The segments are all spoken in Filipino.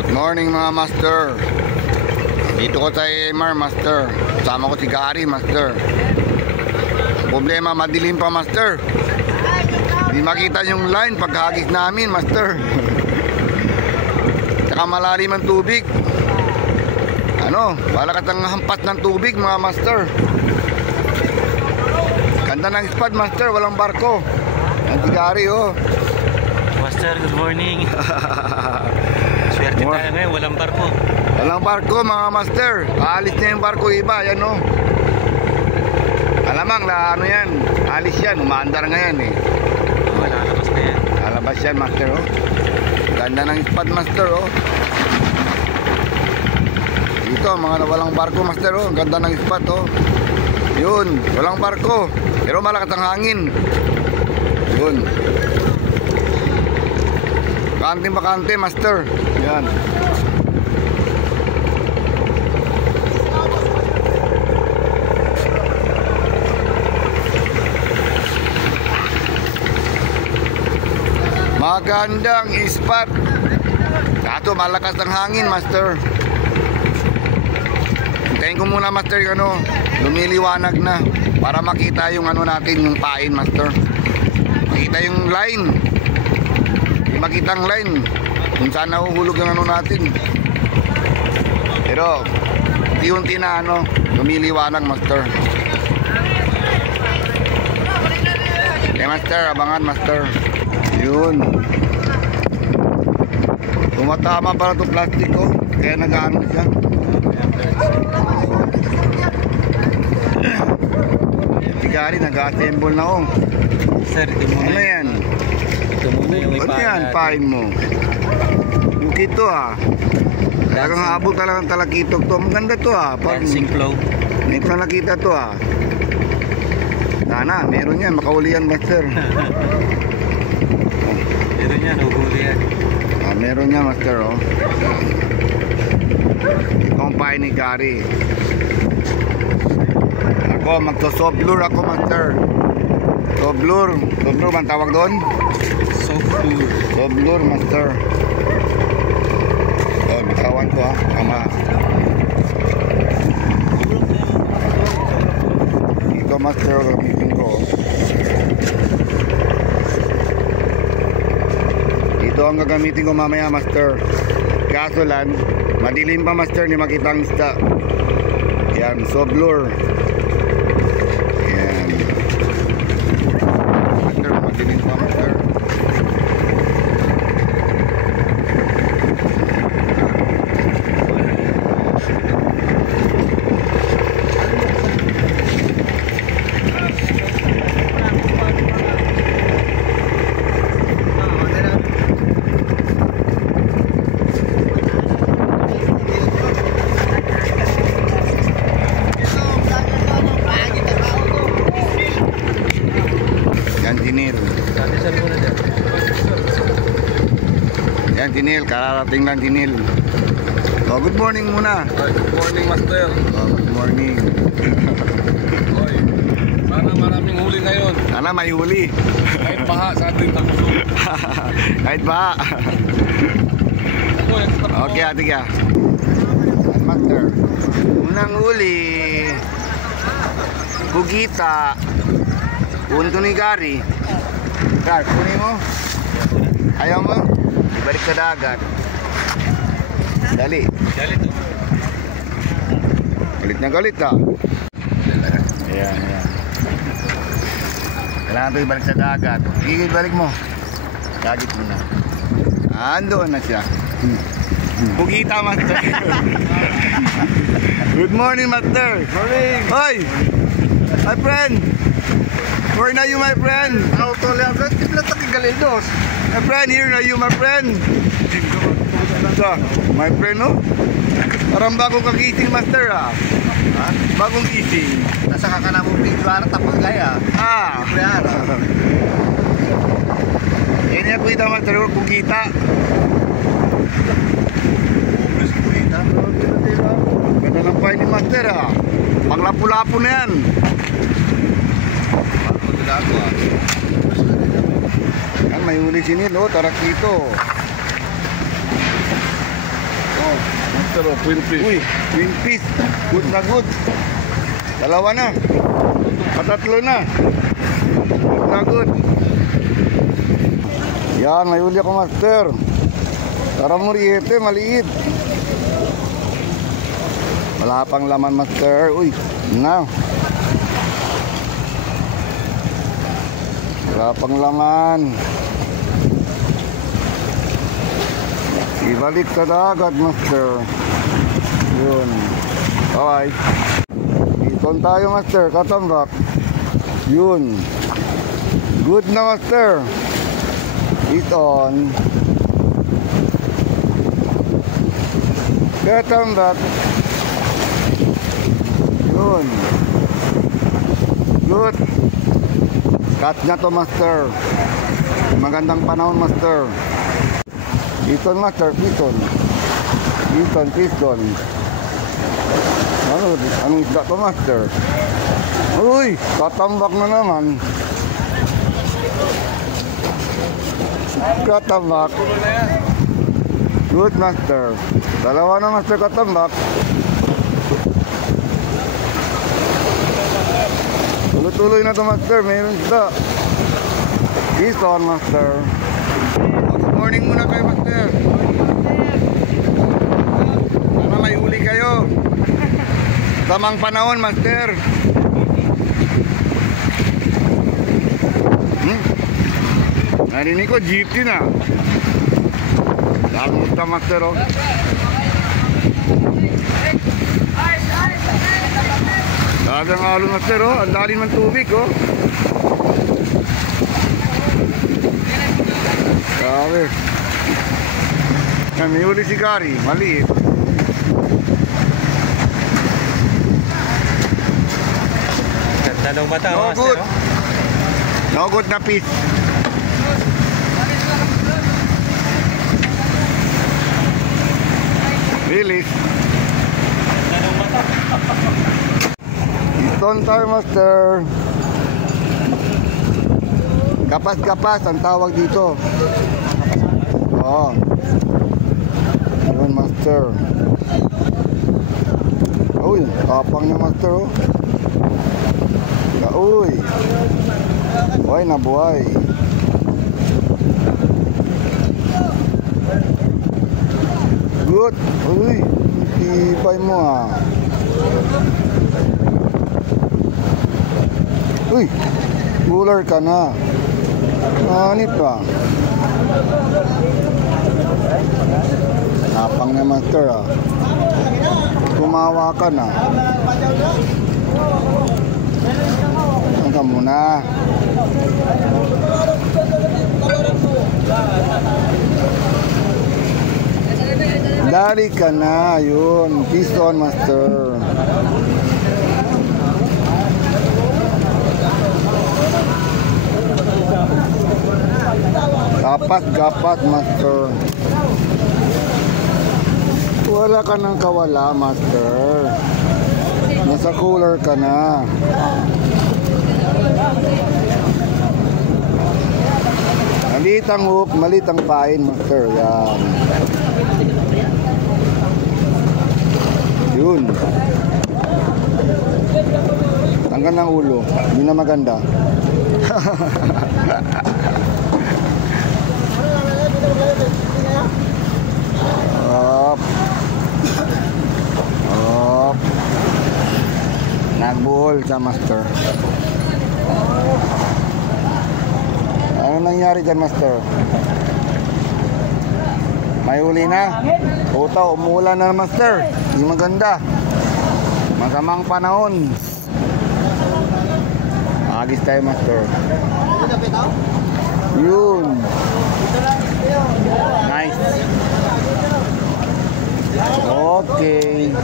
Good morning mga master. Dito ko sa AMR master. Kasama ko si Gary master. Problema madilim pa master. Hindi makita yung line pagkahagis namin master. Tsaka malalim ang tubig. Wala katang hampas ng tubig mga master. Ganda ng spot master, walang barko. Yan si Gary oh. Master, good morning. Swerte tayo ngayon, walang barko. Walang barko mga master. Alis na yung barko iba, yan o. Alamang na ano yan, alis yan, umaandar ngayon eh. Lalabas na yan. Lalabas yan master o. Ganda ng spot master o. Dito mga walang barko master o. Ganda ng spot o. Yun, walang barko. Pero malakas ang hangin. Yun. Bakante master. Yan. Magandang spot. Kaso malakas ang hangin master. Hintayin ko muna master yung lumiliwanag na para makita yung natin, yung pain master. Makita yung line. Makita ang line kung saan nahuhulog ang natin. Pero unti-unti na lumiliwanag master. Okay master, abangan master. Yun. Tumatama para to plastic ko. Kaya nag-ano siya. Si Gary nag-assemble na oh. Sir, ano yan? Ano yan, pain mo? Yung kito talagang habol talagang talakitok to. Maganda to dancing flow. Hindi ko na nakita to Sana, meron yan, makahuli yan master. Meron yan, uhuli yan. Meron yan master oh. Ito ang pain ni Gary. Ako, magto-soft lure ako master. Soft lure ba ang tawag doon? Soft lure master. Bitawan ko ama. Ito master, gamitin ko. Ito ang gagamitin ko mamaya master. Kaso lang madilim pa master, ni makita ang isda. Yan, soft lure. Yan master, madilim pa master. Yan Tinil, kararating lang Tinil. Good morning muna. Good morning master. Good morning. Sana maraming huli ngayon. Sana may huli. Kahit baha sa ating tagusok. Kahit baha. Okay ate ka. Master, unang huli Bugita. Punto ni Gary. Gar, kunin mo. Ayaw mo? Ibalik sa dagat. Dali. Galit to. Galit na galit Ayan. Kailangan ito ibalik sa dagat. Ibalik mo. Dagit mo na. Andoon na siya. Bugita master. Good morning master. Morning. Hoy! My friend! Where na you my friend? Auto lang. Tibla takigalildos. My friend, here na you my friend. My friend no? Parang bagong kagising master Bagong gising. Nasa kakanamong pigwara tapos gaya. Pigwara. Yan niya kuita master, Bugita. Ganda ng pain ni master Panglapu-lapu na yan. Yan, may huli sini tarak dito. master, oh, twin fish. Uy, twin fish. Good na good. Dalawa na. Patatlo na. Good na good. Yan, may uli ako master. Taramuriete, maliit. Wala pang laman master. Uy, na. Wala pang laman. Ibalik sa dagat master. Yun. Okay. Ikon tayo master, katambak. Yun. Good na master. Iton. Katambak. Yun. Good. Cut na to master. Magandang panahon master. Iton master, iton. Iton, piston. Anong isda to master? Uy, katambak na naman. Katambak. Good master. Dalawa na master katambak. Tuloy-tuloy na to master. Mayroon isda. Piston master. Good morning muna kayo master. Sana may uli kayo. Tamang panahon master. Narinig ko jeepney na. Lamusta master oh. Talagang alo master oh. Ang dali ng tubig oh. Grabe. May uli si Gary. Maliit. Ganda ng mata, No master. good. Oh. No good na fish. Release. Ganda ng mata. Iton tayo master. Kapas-kapas ang tawag dito. Oo. Yun master. Uy, kapang niya master oh. Uy. Buhay na buhay. Good. Uy, tibay mo ah. Uy, cooler ka na. Nanit pa. Napang na master ah. Tumawa ka na. Saan ka muna? Dari ka na. Yun. Piston master. Gapat master. Wala ka nang kawala master. Nasa cooler ka na. Maliit ang hook, maliit ang pain master. Yan. Yun. Tanggal ng ulo. Hindi na maganda. Op. Op. Nagbuhol sa master. Ano nangyari dyan master? May uli na? Puta, umuulan na master. Hindi maganda. Masamang panahon. Agis tayo master. Yun. Nice. Okay.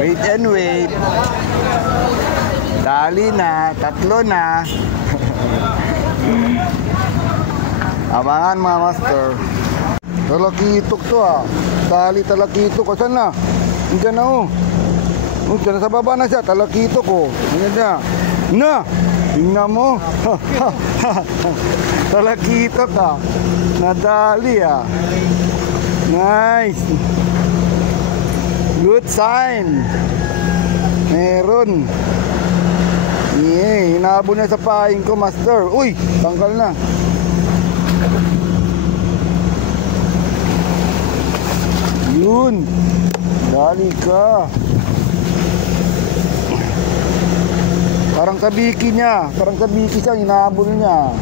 Wait and wait. Dali na, tatlo na. Abangan mga master. Talakitok to ah. Dali talakitok. Saan na? Hindi na oh. Diyan sa baba na siya. Talakitok oh. Hindi na. Na! Tingnan mo. Talakitok ah. Nadali ah. Nice. Good sign. Meron. Hinabol na sa paing ko, master. Uy, tanggal na. Yun. Dali ka. Parang kabiki niya. Parang kabiki siya, hinabol niya.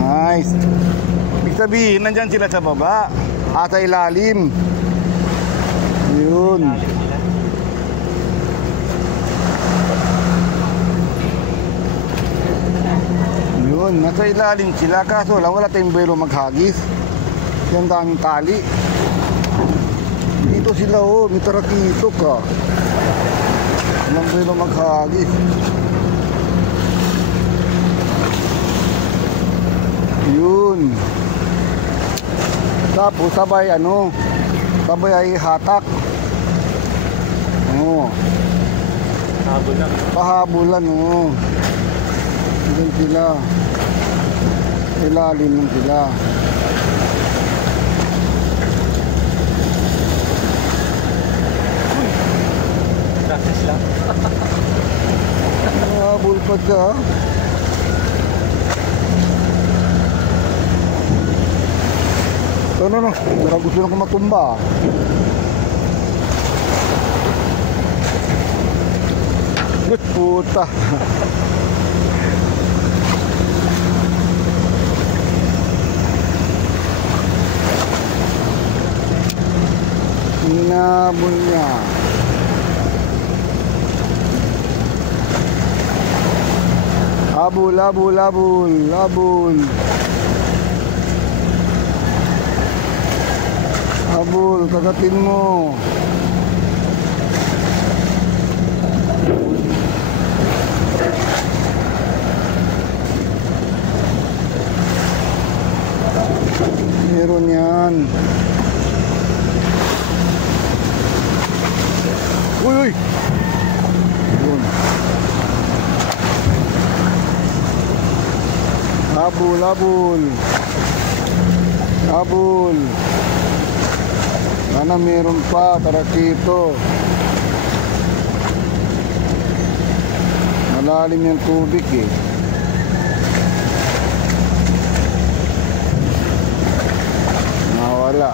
Nice. Ibig sabihin, nandyan sila sa baba. Sa ilalim. Yun. Yun, nasa ilalim sila. Kaso lang, wala tayong belo maghagis. Yan daming tali. Dito sila oh, may tarakito ka. Walang belo maghagis. Yun. Tapos sabay ano, sabay ay hatak. Oo. Habulan. Pahabulan oo. Doon sila. Ilalim lang sila. Practice lang. Habol pa ka. No. Parang gusto na ko matumba. Good puta. Hinabol niya. Habol. Habol, kagatin mo. Meron yan. Uy! Yun. Habol. Sana meron pa, tarakito. Malalim yung tubig eh. Nawala.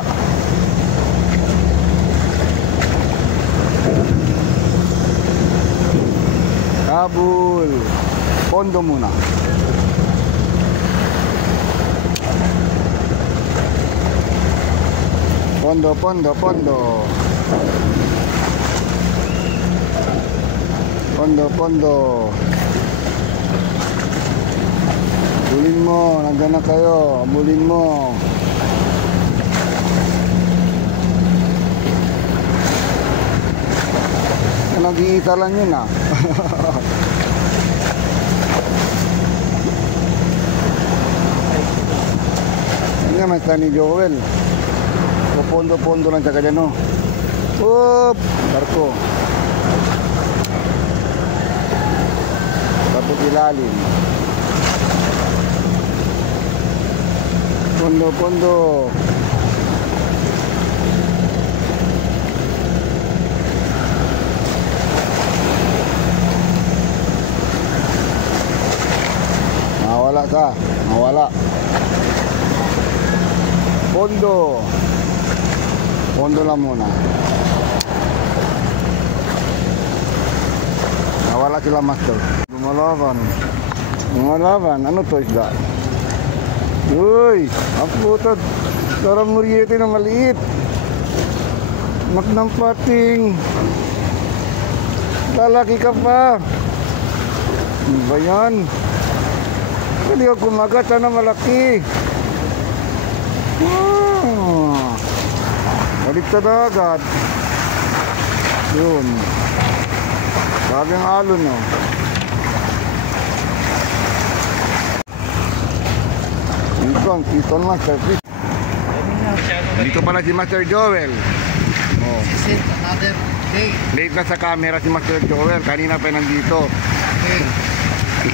Habol. Pondo muna. Pondo. Bulin mo, nandiyan na kayo. Bulin mo. Nag-iita lang yun ah. Hindi naman sa ni Joel. Pondo lang siya dyan, no? Oop! Barko. Tapos ilalim. Pondo. Nawala. Pondo lang muna. Nawala sila, master. Lumalaban. Ano to isda? Uy! Ang puto. Sarang muriete na maliit. Anak ng pating. Lalaki ka pa. Ano ba yan? Hindi ako kumagat. Sana malaki. Baliktad na agad. Yun. Sabing alon, no? Dito ang Keaton Master. Dito pala si Master Joel. Oh. This is another day. Late na sa camera si Master Joel. Kanina pa nandito. Okay.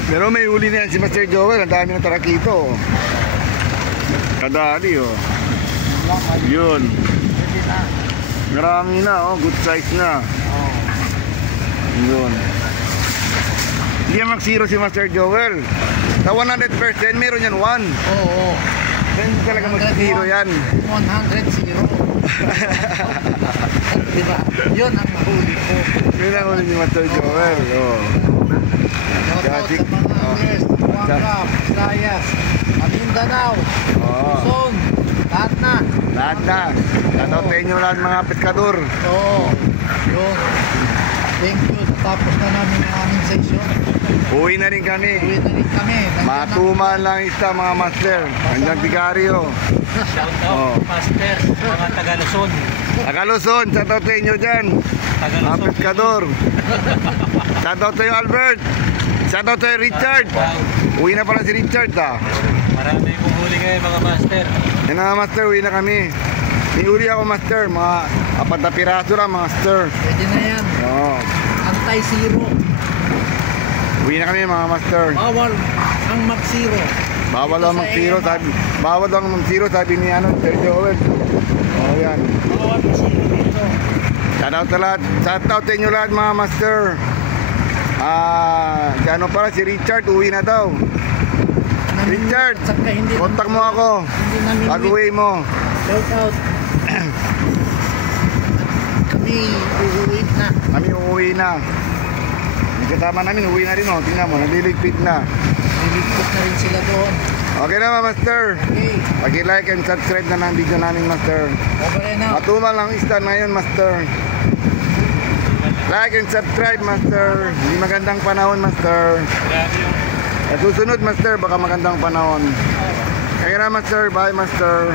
Pero may huli na yan si Master Joel. Ang dami ng tarakito. Kadali oh. Yun. Marami na oh. Good size na. Yun. Hindi yan mag-zero si Master Joel. Sa 100% meron yan 1. Oo. Hindi talaga mag-zero yan. 100-0. Diba? Yun ang nahuli ko. Yun ang huli ni Master Joel. Oh. Shoutout sa mga anglers, Buanga, Visayas, Maguindanao, Luzon, lahat na. Lahat na. Shoutout nyo lahat mga pescador. Oo. Yun. Thank you. Tapos na namin ang aming session. Uwi na rin kami. Uwi na rin kami. Matuman lang isa mga master. Hanggang Tigario. Shout out, Master, mga taga Luzon. Tagaluzon, shoutout sa inyo dyan. Taga Mga Luzon. pescador. Shoutout sa iyo Albert. Shoutout sa iyo Richard. Uwi na pala si Richard ah. Marami kong huli ngayon mga Master. Yan na master, uwi na kami. May uli ako master. Mga 4 na piraso lang master. Pwede na yan. Oo. Anti-zero. Uwi na kami mga master. Bawal ang mag-zero. Bawal lang mag-zero sabi. Bawal lang mag-zero sabi ni Sir Joel. Oh yan. Bawal mag-zero dito. Shoutout sa lahat. Shoutout sa inyo lahat mga master. Ano pala si Richard uwi na daw. Richard, Saka hindi kontak mo ako. Hindi namin Pag uwi mo. shout out. Kami uuwi na. Kami uuwi na. Yung kasama namin uwi na rin oh. Tingnan mo, naliligpit na. Niligpit na rin sila doon. Okay na mga master. Okay. Pag-like and subscribe na ng video namin master. Over and out. Matumal lang istan ngayon master. Like and subscribe master. Hindi magandang panahon master. At susunod master baka magandang panahon. Kaya na master. Bye master.